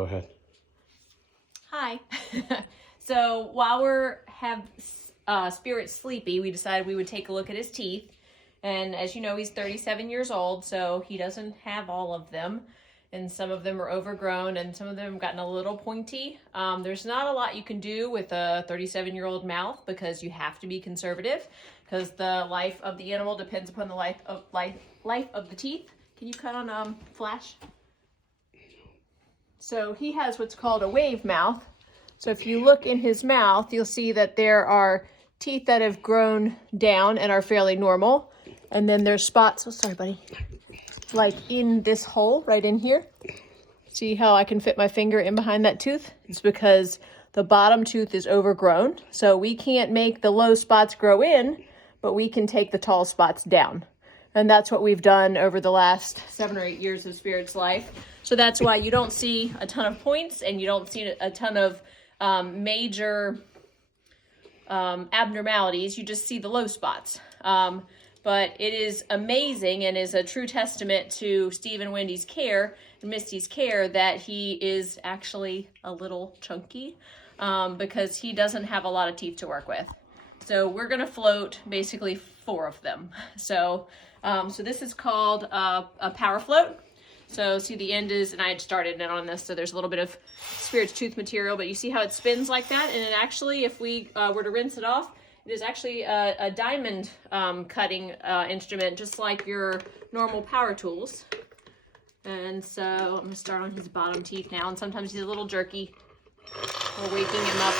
Go ahead. Hi. So while Spirit sleepy, we decided we would take a look at his teeth. And as you know, he's 37 years old, so he doesn't have all of them. And some of them are overgrown and some of them have gotten a little pointy. There's not a lot you can do with a 37-year-old mouth because you have to be conservative because the life of the animal depends upon the life of the teeth. Can you cut on Flash? So he has what's called a wave mouth. So if you look in his mouth, you'll see that there are teeth that have grown down and are fairly normal. And then there's spots, oh sorry buddy, like in this hole right in here. See how I can fit my finger in behind that tooth? It's because the bottom tooth is overgrown. So we can't make the low spots grow in, but we can take the tall spots down. And that's what we've done over the last 7 or 8 years of Spirit's life. So that's why you don't see a ton of points and you don't see a ton of major abnormalities. You just see the low spots. But it is amazing and is a true testament to Steve and Wendy's care and Misty's care that he is actually a little chunky because he doesn't have a lot of teeth to work with. So we're going to float basically 4 of them. So this is called a power float. So see the end is, and I had started it on this, so there's a little bit of Spirit's tooth material, but you see how it spins like that? And it actually, if we were to rinse it off, it is actually a diamond cutting instrument, just like your normal power tools. And so I'm going to start on his bottom teeth now, and sometimes he's a little jerky. We're waking him up.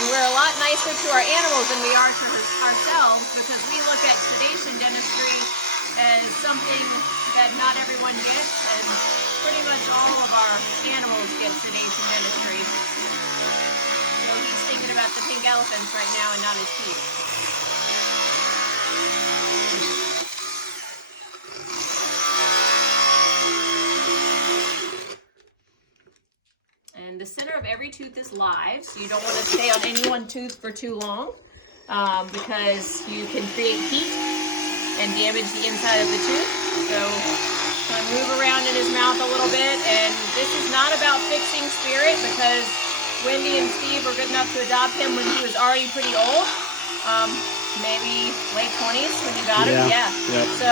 And we're a lot nicer to our animals than we are to ourselves because we look at sedation dentistry as something that not everyone gets, and pretty much all of our animals get sedation dentistry. So he's thinking about the pink elephants right now and not his teeth. And the center of every tooth is live, so you don't want to stay on any one tooth for too long because you can create heat and damage the inside of the tooth. So kind of move around in his mouth a little bit, and this is not about fixing Spirit because Wendy and Steve were good enough to adopt him when he was already pretty old. Maybe late 20s when you got him. Yeah. Yep. So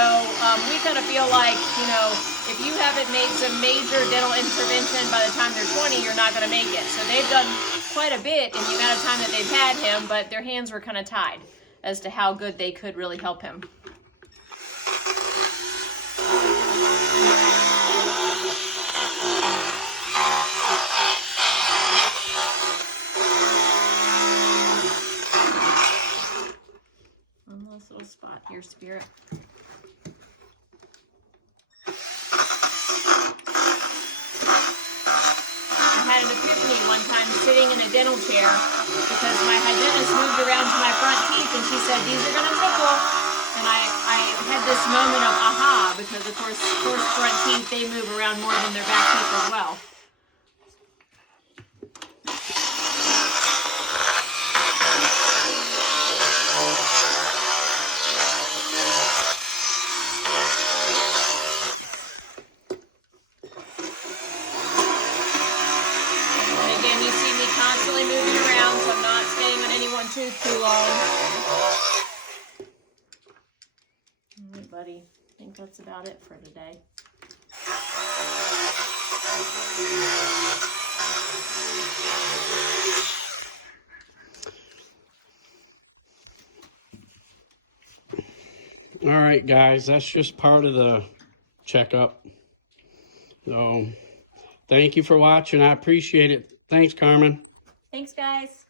we kind of feel like, you know, if you haven't made some major dental intervention by the time they're 20, you're not going to make it. So they've done quite a bit in the amount of time that they've had him, but their hands were kind of tied as to how good they could really help him. One last little spot here, Spirit. I had an epiphany one time sitting in a dental chair because my hygienist moved around to my front teeth and she said, these are going to tickle. And I had this moment of aha, because of course front teeth, they move around more than their back teeth as well. Constantly moving around, so I'm not staying on any one tooth too long. All right, buddy. I think that's about it for today. All right, guys, that's just part of the checkup. So thank you for watching. I appreciate it. Thanks, Carmen. Thanks, guys.